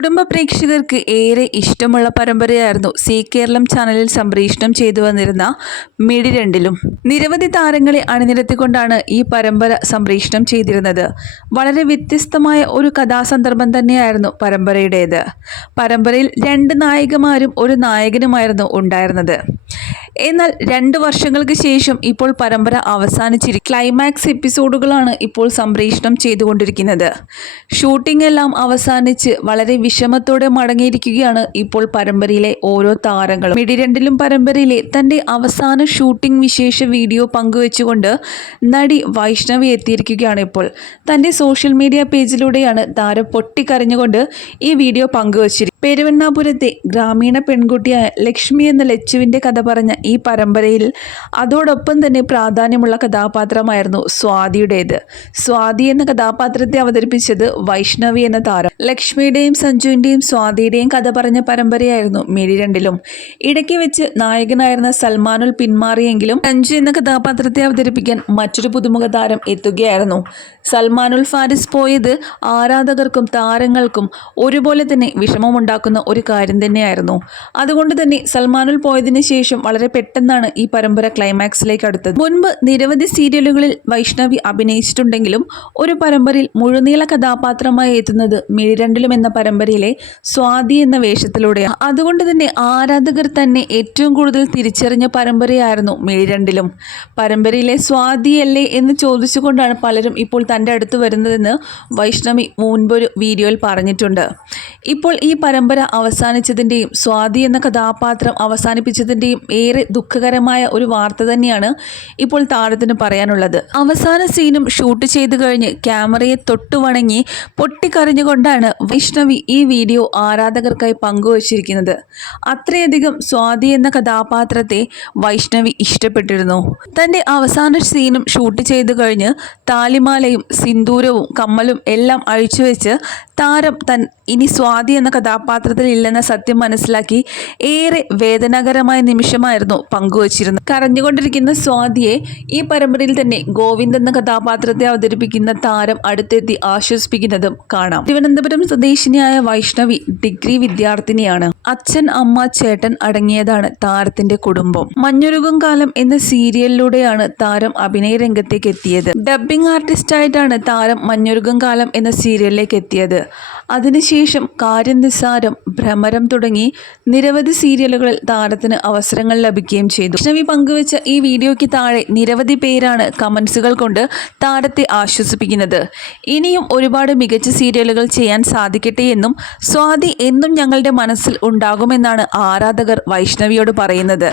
കുടുംബ പ്രേക്ഷകർക്ക് ഏറെ ഇഷ്ടമുള്ള പരമ്പരയായിരുന്നു സി കേരളം ചാനലിൽ സംപ്രേഷണം ചെയ്തു വന്നിരുന്ന മിടി രണ്ടിലും. നിരവധി താരങ്ങളെ അണിനിരത്തിക്കൊണ്ടാണ് ഈ പരമ്പര സംപ്രേഷണം ചെയ്തിരുന്നത്. വളരെ വ്യത്യസ്തമായ ഒരു കഥാസന്ദർഭം തന്നെയായിരുന്നു പരമ്പരയുടേത്. പരമ്പരയിൽ രണ്ട് നായികമാരും ഒരു നായകനുമായിരുന്നു ഉണ്ടായിരുന്നത്. എന്നാൽ രണ്ട് വർഷങ്ങൾക്ക് ശേഷം ഇപ്പോൾ പരമ്പര അവസാനിച്ചിരിക്കും ക്ലൈമാക്സ് എപ്പിസോഡുകളാണ് ഇപ്പോൾ സംപ്രേഷണം ചെയ്തുകൊണ്ടിരിക്കുന്നത്. ഷൂട്ടിംഗ് എല്ലാം അവസാനിച്ച് വളരെ വിഷമത്തോടെ മടങ്ങിയിരിക്കുകയാണ് ഇപ്പോൾ പരമ്പരയിലെ ഓരോ താരങ്ങളും. മിടിരണ്ടിലും പരമ്പരയിലെ തന്റെ അവസാന ഷൂട്ടിംഗ് വിശേഷ വീഡിയോ പങ്കുവെച്ചുകൊണ്ട് നടി വൈഷ്ണവി എത്തിയിരിക്കുകയാണ് ഇപ്പോൾ. തന്റെ സോഷ്യൽ മീഡിയ പേജിലൂടെയാണ് താരം പൊട്ടിക്കരഞ്ഞുകൊണ്ട് ഈ വീഡിയോ പങ്കുവച്ചിരിക്കുന്നത് പെരുവണ്ണാപുരത്തെ ഗ്രാമീണ പെൺകുട്ടിയായ ലക്ഷ്മി എന്ന ലച്ചുവിന്റെ കഥ പറഞ്ഞ പരമ്പരയിൽ അതോടൊപ്പം തന്നെ പ്രാധാന്യമുള്ള കഥാപാത്രമായിരുന്നു സ്വാതിയുടേത്. സ്വാതി എന്ന കഥാപാത്രത്തെ അവതരിപ്പിച്ചത് വൈഷ്ണവി എന്ന താരം. ലക്ഷ്മിയുടെയും സഞ്ജുവിന്റെയും സ്വാതിയുടെയും കഥ പറഞ്ഞ പരമ്പരയായിരുന്നു മേരി രണ്ടിലും. ഇടയ്ക്ക് വെച്ച് നായകനായിരുന്ന സൽമാനുൽ പിന്മാറിയെങ്കിലും സഞ്ജു എന്ന കഥാപാത്രത്തെ അവതരിപ്പിക്കാൻ മറ്റൊരു പുതുമുഖ താരം എത്തുകയായിരുന്നു. സൽമാനുൽ ഫാരിസ് പോയത് ആരാധകർക്കും താരങ്ങൾക്കും ഒരുപോലെ തന്നെ വിഷമമുണ്ടാക്കുന്ന ഒരു കാര്യം തന്നെയായിരുന്നു. അതുകൊണ്ട് തന്നെ സൽമാനുൽ പോയതിനു ശേഷം വളരെ പെട്ടെന്നാണ് ഈ പരമ്പര ക്ലൈമാക്സിലേക്ക് അടുത്തത്. മുൻപ് നിരവധി സീരിയലുകളിൽ വൈഷ്ണവി അഭിനയിച്ചിട്ടുണ്ടെങ്കിലും ഒരു പരമ്പരയിൽ മുഴുനീള കഥാപാത്രമായി എത്തുന്നത് മിഴിരണ്ടിലും എന്ന പരമ്പരയിലെ സ്വാതി എന്ന വേഷത്തിലൂടെയാണ്. അതുകൊണ്ട് തന്നെ ആരാധകർ തന്നെ ഏറ്റവും കൂടുതൽ തിരിച്ചറിഞ്ഞ പരമ്പരയായിരുന്നു മിഴിരണ്ടിലും. പരമ്പരയിലെ സ്വാതിയല്ലേ എന്ന് ചോദിച്ചുകൊണ്ടാണ് പലരും ഇപ്പോൾ തന്റെ അടുത്ത് വരുന്നതെന്ന് വൈഷ്ണവി മുൻപൊരു വീഡിയോയിൽ പറഞ്ഞിട്ടുണ്ട്. ഇപ്പോൾ ഈ പരമ്പര അവസാനിച്ചതിന്റെയും സ്വാതി എന്ന കഥാപാത്രം അവസാനിപ്പിച്ചതിന്റെയും ഏറെ ദുഃഖകരമായ ഒരു വാർത്ത തന്നെയാണ് ഇപ്പോൾ താരത്തിന് പറയാനുള്ളത്. അവസാന സീനും ഷൂട്ട് ചെയ്തു കഴിഞ്ഞ് ക്യാമറയെ തൊട്ടുവണങ്ങി പൊട്ടിക്കരഞ്ഞുകൊണ്ടാണ് വൈഷ്ണവി ഈ വീഡിയോ ആരാധകർക്കായി പങ്കുവച്ചിരിക്കുന്നത്. അത്രയധികം സ്വാതി എന്ന കഥാപാത്രത്തെ വൈഷ്ണവി ഇഷ്ടപ്പെട്ടിരുന്നു. തന്റെ അവസാന സീനും ഷൂട്ട് ചെയ്തു കഴിഞ്ഞ് താലിമാലയും സിന്ദൂരവും കമ്മലും എല്ലാം അഴിച്ചു വെച്ച് താരം തൻ ഇനി സ്വാതി എന്ന കഥാപാത്രത്തിൽ ഇല്ലെന്ന സത്യം മനസ്സിലാക്കി ഏറെ വേദനാകരമായ നിമിഷമായിരുന്നു പങ്കുവച്ചിരുന്നത് കരഞ്ഞുകൊണ്ടിരിക്കുന്ന സ്വാതിയെ ഈ പരമ്പരയിൽ തന്നെ ഗോവിന്ദ് എന്ന കഥാപാത്രത്തെ അവതരിപ്പിക്കുന്ന താരം അടുത്തെത്തി ആശ്വസിപ്പിക്കുന്നതും കാണാം. തിരുവനന്തപുരം സ്വദേശിനിയായ വൈഷ്ണവി ഡിഗ്രി വിദ്യാർത്ഥിനിയാണ്. അച്ഛൻ അമ്മ ചേട്ടൻ അടങ്ങിയതാണ് താരത്തിന്റെ കുടുംബം. മഞ്ഞുരുകും കാലം എന്ന സീരിയലിലൂടെയാണ് താരം അഭിനയ രംഗത്തേക്ക് എത്തിയത്. ഡബ്ബിംഗ് ആർട്ടിസ്റ്റായിട്ടാണ് താരം മഞ്ഞുരുകും കാലം എന്ന സീരിയലിലേക്ക് എത്തിയത്. അതിനുശേഷം കാര്യനിസാരം ഭ്രമരം തുടങ്ങി നിരവധി സീരിയലുകളിൽ താരത്തിന് അവസരങ്ങൾ ലഭിക്കുകയും ചെയ്തു. ലക്ഷ്മി പങ്കുവച്ച ഈ വീഡിയോയ്ക്ക് താഴെ നിരവധി പേരാണ് കമൻസുകൾ കൊണ്ട് താരത്തെ ആശ്വസിപ്പിക്കുന്നത്. ഇനിയും ഒരുപാട് മികച്ച സീരിയലുകൾ ചെയ്യാൻ സാധിക്കട്ടെ എന്നും സ്വാതി എന്നും ഞങ്ങളുടെ മനസ്സിൽ ഉണ്ടാകുമെന്നാണ് ആരാധകർ വൈഷ്ണവിയോട് പറയുന്നത്.